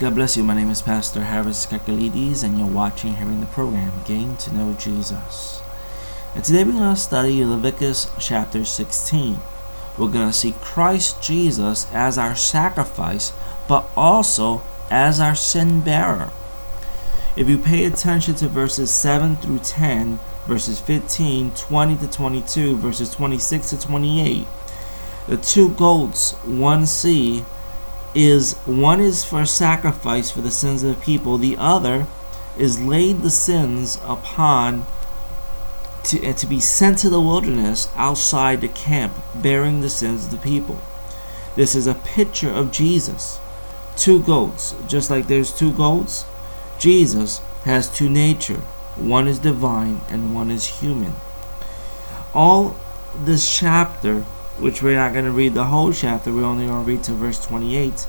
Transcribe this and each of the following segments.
God bless you. My name is Pastor Harris Kakalides, and you're watching here in the program, Getting to Know Jesus. And today we're going to study Leviticus chapter 16. We're going to see Christ Jesus as our sacrifice, but also as our sin bearer. If you pay attention to verses 7 through 10, verses 15, 20 to 22, verses 26 to 28, the two goats, one is for sacrifice for the sins of the people. The other is laid the sins upon to be sent to the wilderness outside the camp, bearing the sins of the people. This is a picture of Jesus. Two goats. Just like there's two goats, Jesus has two natures. One is divine and one is human. All this chapter, which we're not going to read the whole chapter, we're only going to read to verse 28.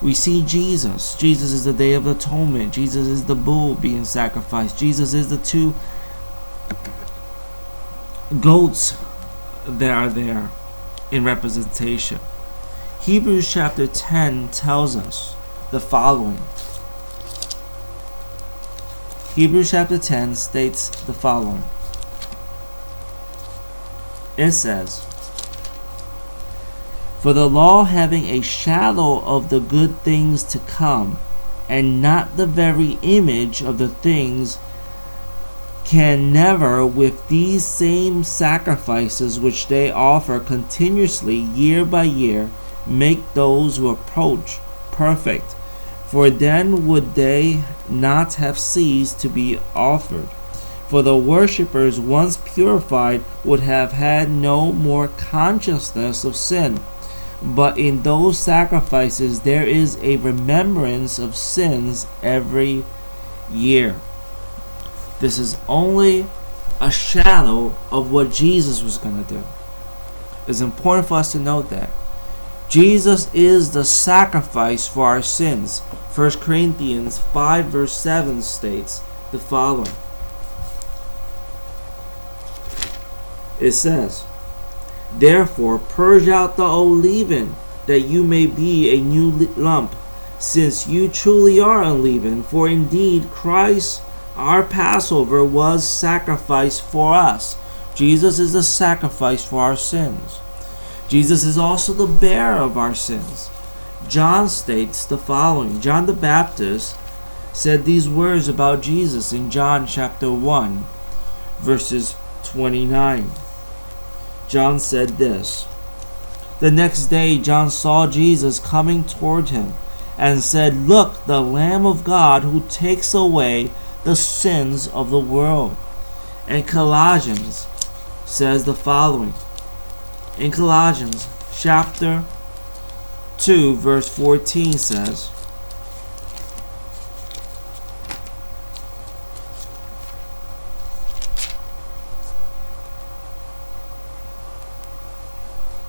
We see Jesus. Jesus is the Day of Atonement. Jesus is the bull being sacrificed. Jesus is the two goats that are there in representation. Hebrews chapter 10 tells us the following. Hebrews chapter 10 states the following. It says, "For the law, having a shadow of the good things to come, and not the very image of the things, can never, with these same sacrifices which they offer continuously year by year, make those who approach perfect. For then would they not have ceased to be offered. For the worshippers, once purified, would have had no more consciousness of sin. But in those sacrifices there is a remembrance of sins every year." This is only a shadow of what Jesus was going to do. It's important for us to note that Jesus is the sacrifice for our sins. 1 Corinthians 5 verse 7 states the following. It says, "Therefore purge out the old leaven, that you may be a new lump, since you truly are unleavened. For indeed Christ our Passover was sacrificed for us." Jesus is the sacrifice for our sins. Jesus is also the bearer of our sins. John states the following. John the Baptist said these words about Jesus in John chapter 1 verses 29. John said this, "The next day John saw Jesus coming toward him and said, 'Look, the Lamb of God who takes away the sins of the world.'" And Colossians says the following. In Colossians chapter 2 verse 14 says,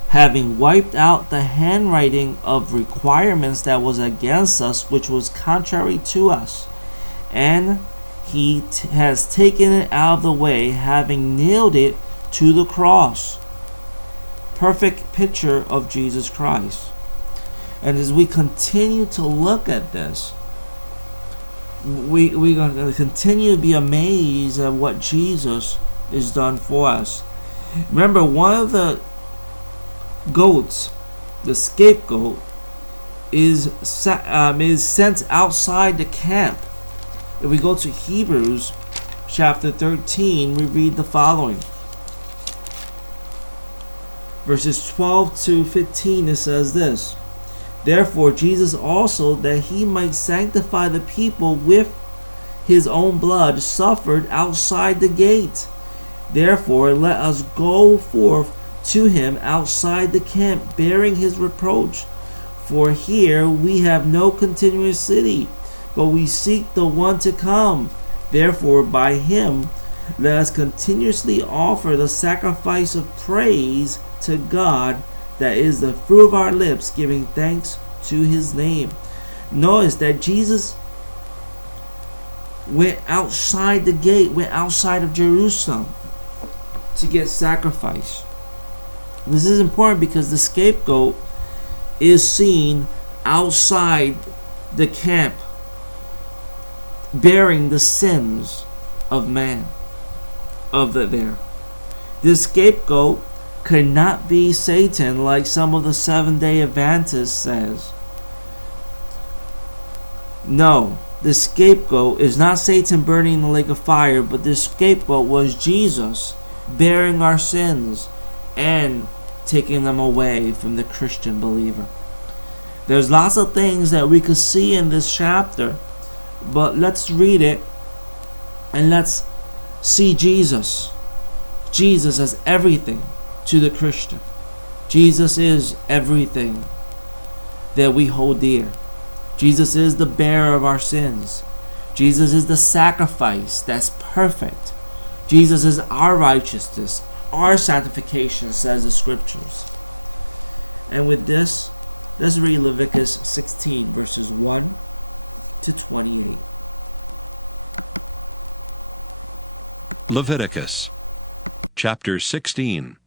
"Having wiped out the handwriting of requirements that was against us, which was contrary to us, and he has taken it out of the way, having nailed it to the cross." Perfect picture of Jesus Christ. And as we continue to look at this, we're going to continue to be amazed at what Jesus has done for us. Remember, one of the goats, the scapegoat, is sent outside the camp. If we go to Hebrews chapter 13, we read the following. Verses 12 to 15, it says this. "Therefore Jesus also, that he might sanctify the people with his own blood, suffered outside the gate. Therefore let us go forth to him outside the camp, bearing his reproach. For here we have no continuous city, but we seek the one to come. Therefore by him let us continuously offer the sacrifice of praise to God, that is the fruit of our lips, giving thanks to his name." Notice that Jesus went outside the gate, went outside of Jerusalem to get sacrificed. This is important because the scapegoat is seen outside the camp, bearing the sins of man, there. This scapegoat could not be Satan like some of the Seventh-day Adventists says. No, the scapegoat is not Satan burning in the lake of fire, but the scapegoat was Jesus bearing our sins and taking them away from the Christian believer. There's lots of things that we could see in this chapter, but let's read it and let's see Jesus. Jesus as everything to the Christian. Jesus is everything that we hold dear. Jesus is the bearer of our sins. Jesus is the sacrifice that's perfect. Jesus is our righteousness, our sanctification, says the scriptures. And with this, let's read Leviticus 16, verses 1 to 28. Leviticus chapter 16.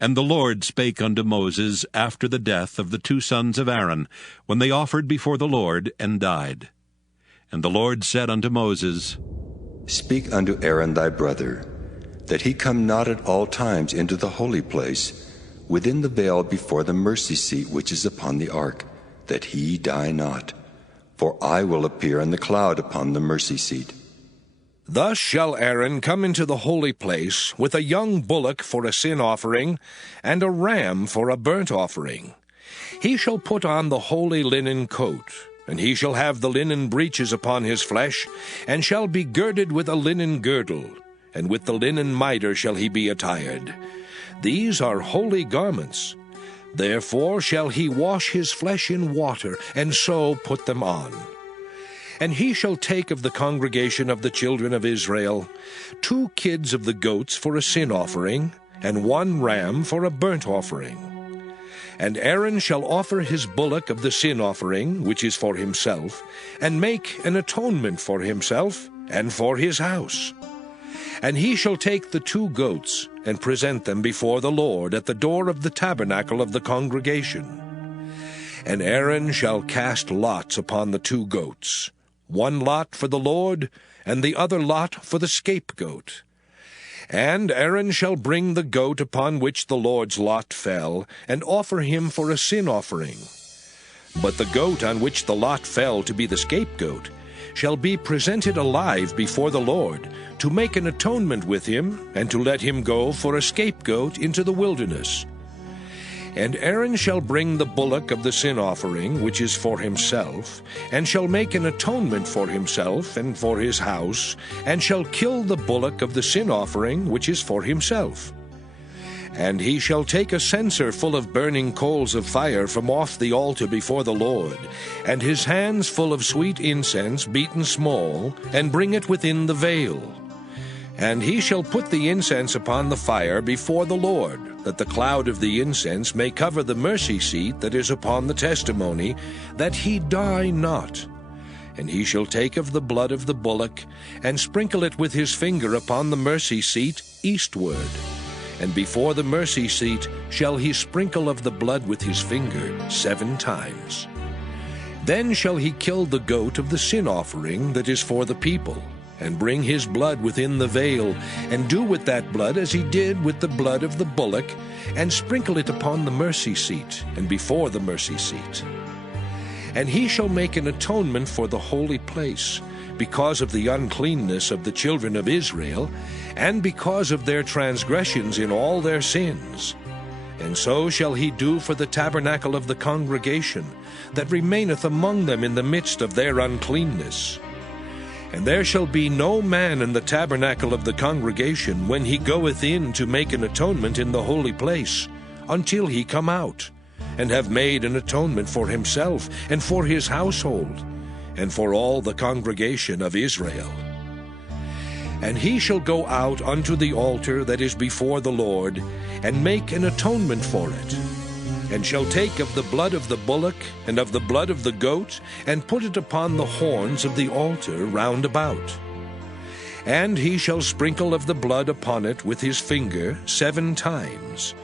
And the Lord spake unto Moses after the death of the two sons of Aaron, when they offered before the Lord, and died. And the Lord said unto Moses, Speak unto Aaron thy brother, that he come not at all times into the holy place, within the veil before the mercy seat which is upon the ark, that he die not. For I will appear in the cloud upon the mercy seat. Thus shall Aaron come into the holy place with a young bullock for a sin offering, and a ram for a burnt offering. He shall put on the holy linen coat, and he shall have the linen breeches upon his flesh, and shall be girded with a linen girdle, and with the linen mitre shall he be attired. These are holy garments. Therefore shall he wash his flesh in water, and so put them on. And he shall take of the congregation of the children of Israel 2 kids of the goats for a sin offering, and 1 ram for a burnt offering. And Aaron shall offer his bullock of the sin offering, which is for himself, and make an atonement for himself and for his house. And he shall take the 2 goats, and present them before the Lord at the door of the tabernacle of the congregation. And Aaron shall cast lots upon the 2 goats, 1 lot for the Lord, and the other lot for the scapegoat. And Aaron shall bring the goat upon which the Lord's lot fell, and offer him for a sin offering. But the goat on which the lot fell to be the scapegoat shall be presented alive before the Lord, to make an atonement with him, and to let him go for a scapegoat into the wilderness. And Aaron shall bring the bullock of the sin offering, which is for himself, and shall make an atonement for himself and for his house, and shall kill the bullock of the sin offering, which is for himself. And he shall take a censer full of burning coals of fire from off the altar before the Lord, and his hands full of sweet incense beaten small, and bring it within the veil. And he shall put the incense upon the fire before the Lord, that the cloud of the incense may cover the mercy seat that is upon the testimony, that he die not. And he shall take of the blood of the bullock, and sprinkle it with his finger upon the mercy seat eastward. And before the mercy seat shall he sprinkle of the blood with his finger 7 times. Then shall he kill the goat of the sin offering that is for the people, and bring his blood within the veil, and do with that blood as he did with the blood of the bullock, and sprinkle it upon the mercy seat, and before the mercy seat. And he shall make an atonement for the holy place, because of the uncleanness of the children of Israel, and because of their transgressions in all their sins. And so shall he do for the tabernacle of the congregation, that remaineth among them in the midst of their uncleanness. And there shall be no man in the tabernacle of the congregation when he goeth in to make an atonement in the holy place, until he come out, and have made an atonement for himself, and for his household, and for all the congregation of Israel. And he shall go out unto the altar that is before the Lord, and make an atonement for it, and shall take of the blood of the bullock and of the blood of the goat, and put it upon the horns of the altar round about. And he shall sprinkle of the blood upon it with his finger 7 times,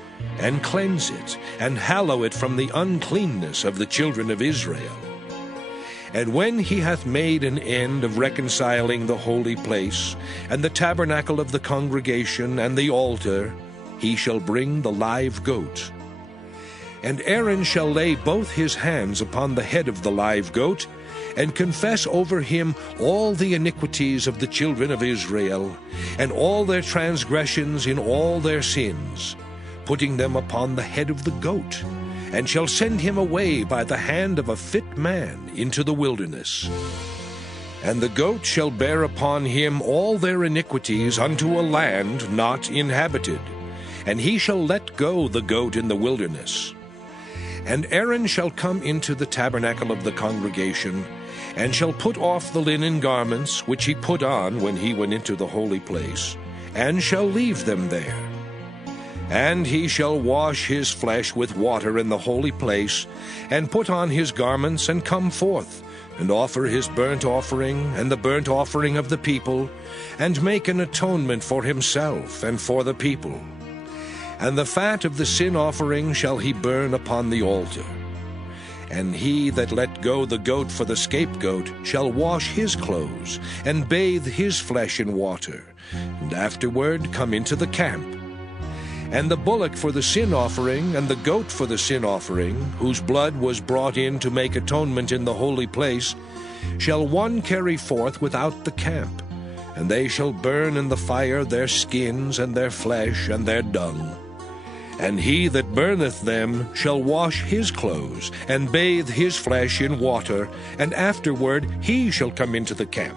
and cleanse it, and hallow it from the uncleanness of the children of Israel. And when he hath made an end of reconciling the holy place, and the tabernacle of the congregation, and the altar, he shall bring the live goat. And Aaron shall lay both his hands upon the head of the live goat, and confess over him all the iniquities of the children of Israel, and all their transgressions in all their sins, putting them upon the head of the goat, and shall send him away by the hand of a fit man into the wilderness. And the goat shall bear upon him all their iniquities unto a land not inhabited, and he shall let go the goat in the wilderness. And Aaron shall come into the tabernacle of the congregation, and shall put off the linen garments which he put on when he went into the holy place, and shall leave them there. And he shall wash his flesh with water in the holy place, and put on his garments, and come forth, and offer his burnt offering, and the burnt offering of the people, and make an atonement for himself and for the people. And the fat of the sin offering shall he burn upon the altar. And he that let go the goat for the scapegoat shall wash his clothes, and bathe his flesh in water, and afterward come into the camp. And the bullock for the sin offering, and the goat for the sin offering, whose blood was brought in to make atonement in the holy place, shall one carry forth without the camp, and they shall burn in the fire their skins, and their flesh, and their dung. And he that burneth them shall wash his clothes, and bathe his flesh in water, and afterward he shall come into the camp.